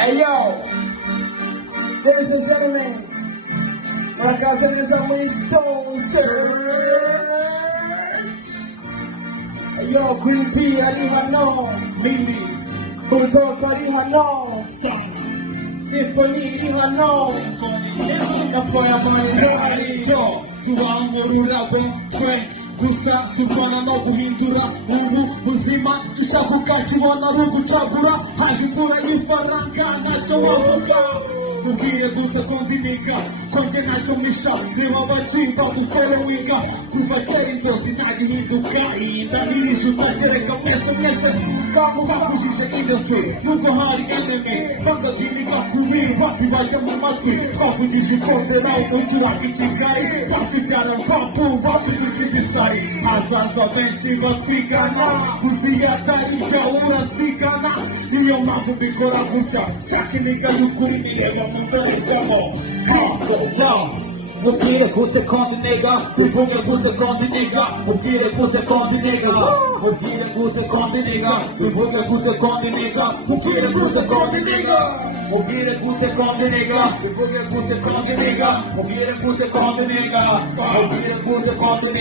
Hey yo, ladies and gentlemen, la casa de Samuel Stone Church. Hey yo, Green P, arriba no, Mimi, Bulldog, arriba no, Symphony, arriba no, la fuera money, yo, tuangorurabe, kwe, gusa turwana no guhindura ubu buzima dushaka kibona rugucagura haje imvura y'ifaranga ntacyo wavuga ubwire gute ko ndimika ko nje ntacyo mpisha reba abacimba gukore wiga kuva kera inzozi ntagihinduka ndabirije utagereka mwese bakujije industry nubwo hari enemy bagatimika kubiri bapi bajya mu matwi twavugije ikondera utugira ikigayi bafibyara vampu bafidukiza isari hazaza benshi batwigana kuziyatarijya urasigana niyo mpamvu mbikora gutya nshaka imiga y'ukuri nireba mu ndorerwamo Mubwire gute kondi nigga, bivuge gute kondi nigga, mubwire gute kondi nigga, mubwire gute kondi nigga, bivuge gute kondi nigga, mubwire gute kondi nigga, mubwire gute kondi nigga, bivuge gute kondi nigga, mubwire gute kondi nigga, mubwire gute kondi nigga.